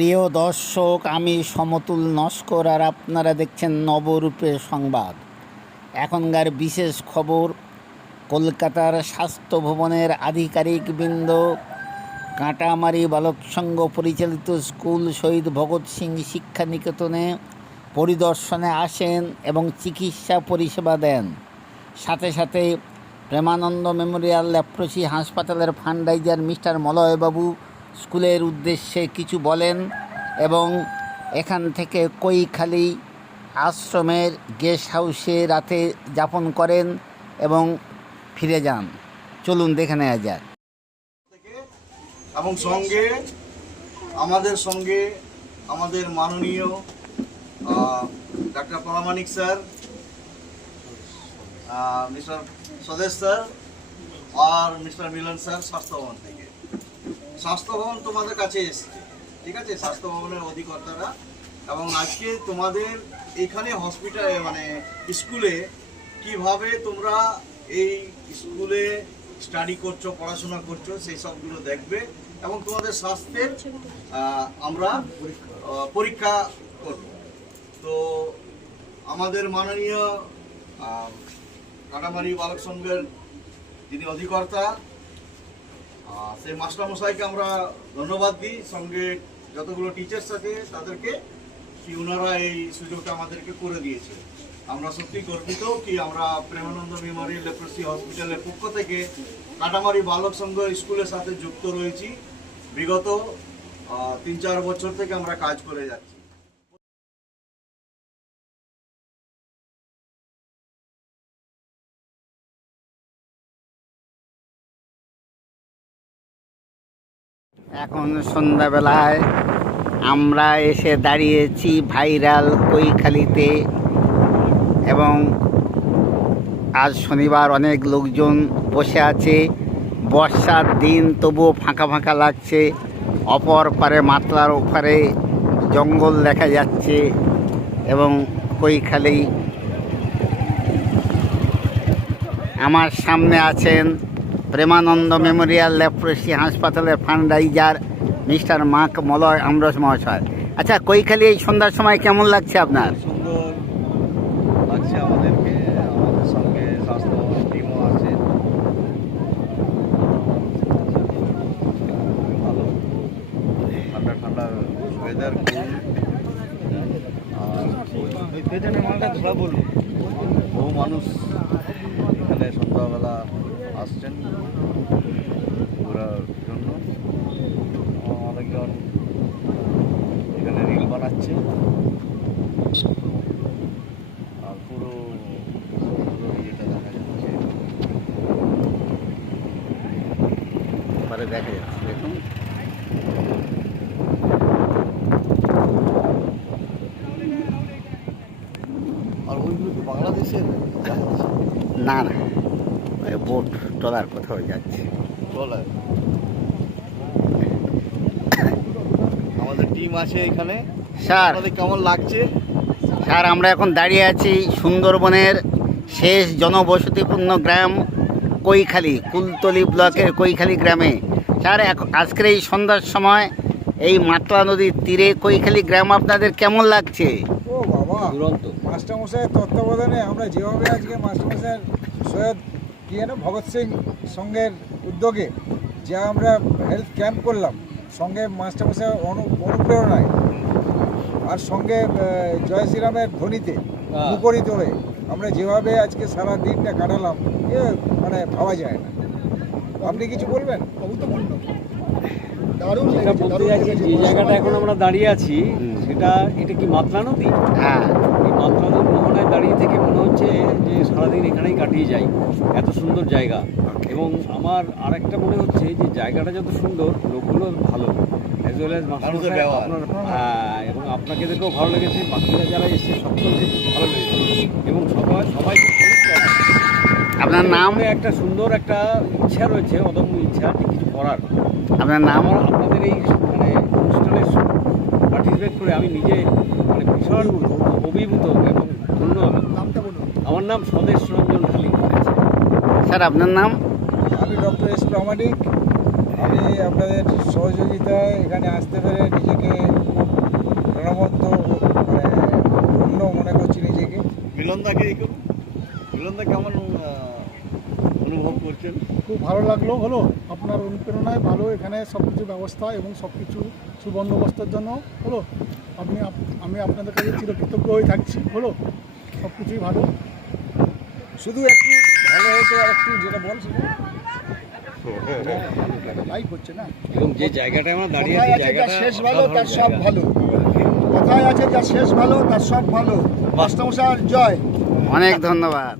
প্রিয় দর্শক, আমি সমতুল নস্কর আর আপনারা দেখছেন নবরূপের সংবাদ। এখনকার বিশেষ খবর, কলকাতার স্বাস্থ্য ভবনের আধিকারিকবৃন্দ কাঁটামারি বালক সংঘ পরিচালিত স্কুল শহীদ ভগৎ সিং শিক্ষা নিকেতনে পরিদর্শনে আসেন এবং চিকিৎসা পরিষেবা দেন। সাথে সাথে প্রেমানন্দ মেমোরিয়াল লেপ্রসি হাসপাতালের ফান্ডরাইজার মিস্টার মলয়বাবু স্কুলের উদ্দেশ্যে কিছু বলেন এবং এখান থেকে কৈখালি আশ্রমের গেস্ট হাউসে রাতে যাপন করেন এবং ফিরে যান। চলুন দেখে নেওয়া যাক। এবং সঙ্গে আমাদের মাননীয় ডাক্তার পরামানিক স্যার, মিস্টার স্বদেশ স্যার আর মিস্টার মিলন স্যার স্বাস্থ্য ভবন থেকে। স্বাস্থ্য ভবন তোমাদের কাছে এসছে, ঠিক আছে, স্বাস্থ্য ভবনের অধিকর্তারা। এবং আজকে তোমাদের এখানে হসপিটালে স্কুলে কিভাবে তোমরা এই স্কুলে স্টাডি করছো, পড়াশোনা করছো, সেই সবগুলো দেখবে এবং তোমাদের স্বাস্থ্যের আমরা পরীক্ষা করব। তো আমাদের মাননীয় কাঁটামারি বালক সংঘের যিনি অধিকর্তা, সেই মাস্টারমশাইকে আমরা ধন্যবাদ দিই। সঙ্গে যতগুলো টিচার্স আছে তাদেরকে কি ওনারা এই সুযোগটা আমাদেরকে করে দিয়েছে। আমরা সত্যি গর্বিত কি আমরা প্রেমানন্দ মেমোরিয়াল লেপ্রসি হসপিটালের পক্ষ থেকে কাঁটামারি বালক সংঘ স্কুলের সাথে যুক্ত রয়েছি। বিগত 3-4 বছর থেকে আমরা কাজ করে যাচ্ছি। এখন সন্ধ্যাবেলায় আমরা এসে দাঁড়িয়েছি ভাইরাল কৈখালিতে এবং আজ শনিবার অনেক লোকজন বসে আছে। বর্ষার দিন, তবুও ফাঁকা ফাঁকা লাগছে। অপর পারে মাতলার ওপারে জঙ্গল দেখা যাচ্ছে এবং কৈখালি। আমার সামনে আছেন প্রেমানন্দ মেমোরিয়াল লেপ্রসি হাসপাতালের ফান্ডরাইজার মিস্টার মলয় আমরস মহাশয়। আচ্ছা, কৈখালি এই সন্ধ্যার সময় কেমন লাগছে আপনার? সুন্দর লাগছে আমাদেরকে। আমাদের সঙ্গে স্বাস্থ্য টিমও আছে। ভালো ঠান্ডা ঠান্ডা ওয়েদার। বহু মানুষ এখানে সন্ধ্যাবেলা আসছেন ঘোরার জন্য। অনেকজন এখানে রিল বানাচ্ছে আর পুরো ইয়েটা দেখা যাচ্ছে। পরে দেখা যাচ্ছে, দেখুন। আর ওইগুলো কি বাংলাদেশের? না না, বোট ট্রলার কোথাও যাচ্ছে। ট্রলার। আমাদের টিম আছে এখানে। স্যার, আমাদের কেমন লাগছে? স্যার, আমরা এখন দাঁড়িয়ে আছি সুন্দরবনের শেষ জনবসতিপূর্ণ গ্রাম কৈখালি, কুলতলি ব্লকের কৈখালি গ্রামে। স্যার, আজকের এই সন্ধ্যার সময় এই মাতলা নদীর তীরে কৈখালি গ্রাম আপনাদের কেমন লাগছে? ও বাবা, মাস্টারমশাইয়ের তত্ত্বাবধানে আমরা যেভাবে আজকে মাস্টারমশাইয়ের সৈয়দ ভগৎ সিং সংঘের উদ্যোগে যে আমরা হেলথ ক্যাম্প করলাম, সঙ্গে মাস্টারমশাইয়ের অনুপ্রেরণায় আর সঙ্গে জয় শ্রীরামের ধ্বনিতে মুখরিত হয়ে আমরা যেভাবে আজকে সারা দিনটা কাটালাম, ভাবা যায় না। আপনি কিছু বলবেন? যেটা বলতে যাচ্ছি, যে জায়গাটা এখন আমরা দাঁড়িয়ে আছি এটা কি মাতলা নদী? হ্যাঁ, এই মাতলা নদী মোহনায় দাঁড়িয়ে থেকে মনে হচ্ছে যে সারাদিন এখানেই কাটিয়ে যাই। এত সুন্দর জায়গা। এবং আমার আরেকটা মনে হচ্ছে যে জায়গাটা যত সুন্দর, লোকগুলো ভালো, অ্যাজ ওয়েল অ্যাজ আপনার। হ্যাঁ, এবং আপনাদেরকেও ভালো লেগেছে, বাকিরা যারা এসছে সকলকে খুব ভালো লেগেছে এবং সবাই আপনার নাম? একটা সুন্দর একটা ইচ্ছা রয়েছে, অদম্য ইচ্ছা যে কিছু করার। আপনার নাম? আপনাদের এই অনুষ্ঠানে পার্টিসিপেট করে আমি নিজে ভীষণ অভিভূত এবং ধন্য। আমার নাম স্বদেশ রঞ্জন ঢালি। স্যার, আপনার নাম? আমি ডক্টর এস প্রামাণিক। আমি আপনাদের সহযোগিতায় এখানে আসতে পেরে নিজেকে প্রাণবন্ত ধন্য মনে করছি নিজেকে। মিলনদাকে মিলনদা কেমন অনুভব করছেন? খুব ভালো লাগলো হলো আপনার অনুপ্রেরণায় ভালো এখানে সব কিছু ব্যবস্থা এবং সব কিছু সুবন্দোবস্তের জন্য হলো আমি আপনাদের কাছে চিরকৃতজ্ঞ হয়ে থাকছি হলো সব কিছুই ভালো। শুধু একটু ভালো হতো আর একটু যেটা বল সেটা লাইভ হচ্ছে না, এবং যে জায়গাটা আমরা দাঁড়িয়ে কথায় আছি আছে যা জায়গাটা শেষ ভালো তার সব জায়গা। ভালো, কথায় আছে যা শেষ ভালো তার সব ভালো। মাস্টারমশাইয়ের জয়। অনেক ধন্যবাদ।